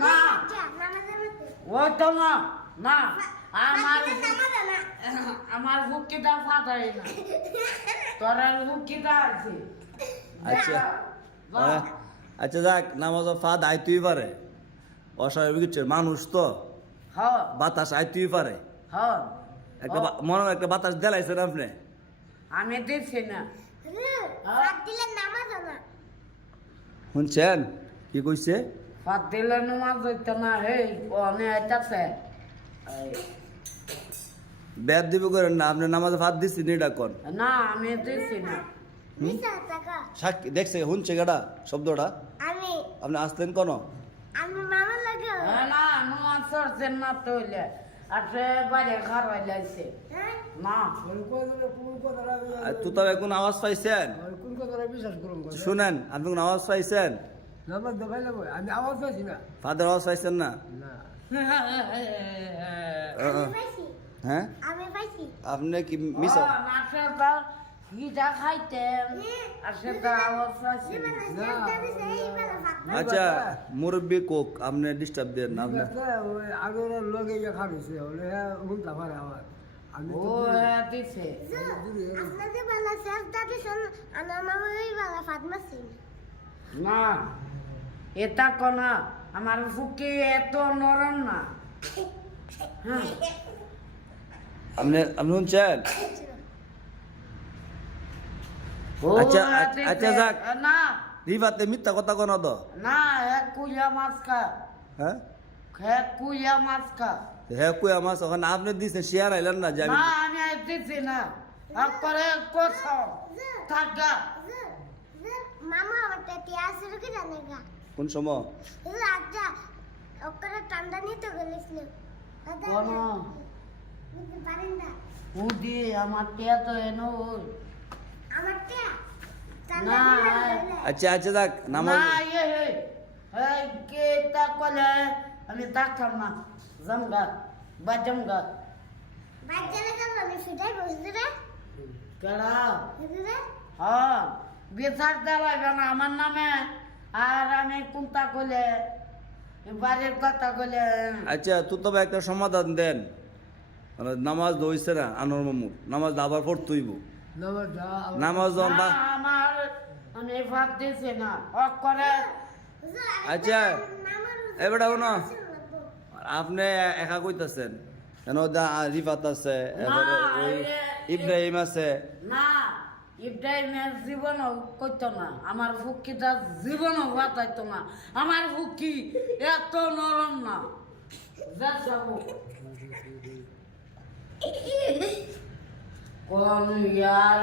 না ওই তো না না আমার হুকিটা ফাটাই না তোর হুকিটা আছে আচ্ছা আচ্ছা যাক নামাজ ফাদ আইতেই পারে অস্বাভাবিক কিছু মানুষ তো হ্যাঁ বাতাস আইতেই পারে হ্যাঁ একটা মনে হয় একটা বাতাস দেলাইছেন আপনি আমি দিচ্ছি না শুনছেন কি কইছে ফাট দিলে নামাজ হইতো না হে অনে আইতাছে বেদ দিব করেন না আপনি নামাজে ফাদ দিচ্ছি নি ডাকন না আমি দিচ্ছি না সাক্ষী দেখছে শুনছে গাড়া শব্দটা আপনি আসলেন কোন না নামাজ পড়ছেন না তো হইলে আসে বাইরে ঘর হইলাইছে না তুই তো এখন আওয়াজ পাইছেন কোন কথাটা বিশ্বাস করুন শুনেন আপনি কোন আওয়াজ পাইছেন নামাজ দেখাই লাগবে আমি আওয়াজ পাইছি না ফাদের আওয়াজ পাইছেন না না হ্যাঁ আপনি কি মিস নাচটা গিটা খাইতেন আর সেটা আওয়াজ পাইছি আচ্ছা মুরব্বী কোক আপনি ডিস্টার্ব দেন না আপনি আগের লগে ইয়ে খাবেছে হলে উল্টা পারে আমার আমি ও দিছে না এটা কোনা আমার ফুকি এত নরম না হ্যাঁ আপনি আপনি শুনছেন আচ্ছা আচ্ছা যাক না রিবাতে মিথ্যা কথা কোন তো না এক কুইয়া মাছ খা হ্যাঁ এক কুইয়া মাছ খা হ্যাঁ কই আমার ওখানে আপনি দিচ্ছেন শেয়ার আইলেন না যে আমি না আমি আর দিচ্ছি না তারপরে কোথাও থাকা মামা আমার তে আসে কি জানে গা কোন সময় আচ্ছা ওকরে ঠান্ডা নিতে গেলিস না কোন পারেন না উদি আমার টিয়া তো এনো ওই আমার তে না আচ্ছা আচ্ছা যাক নামাজ না ইয়ে হে কে তা কলে আমি তাকাম না জমগা বাজমগা বাচ্চারা কেন আমি সেটাই বুঝতে রে কেডা বুঝতে হ্যাঁ বিচার দেওয়া না আমার নামে আর আমি কোনটা কইলে বাড়ির কথা কইলে আচ্ছা তুই তবে একটা সমাধান দেন মানে নামাজ দইছে না আনোর মামুর নামাজ আবার পড়তেইব নামাজ না, আমার আমি ভাত দিছি না অক করে আচ্ছা এবারে শোনো আপনি একা কইতাছেন কেন রিফাত আছে এবারে ওই ইব্রাহিম আছে না ইব্রাহিমের জীবনও করতো না আমার ফুকিটা জীবনও বাতাইতো না আমার ফুকি এত নরম না যা যাবো কোন ইয়ার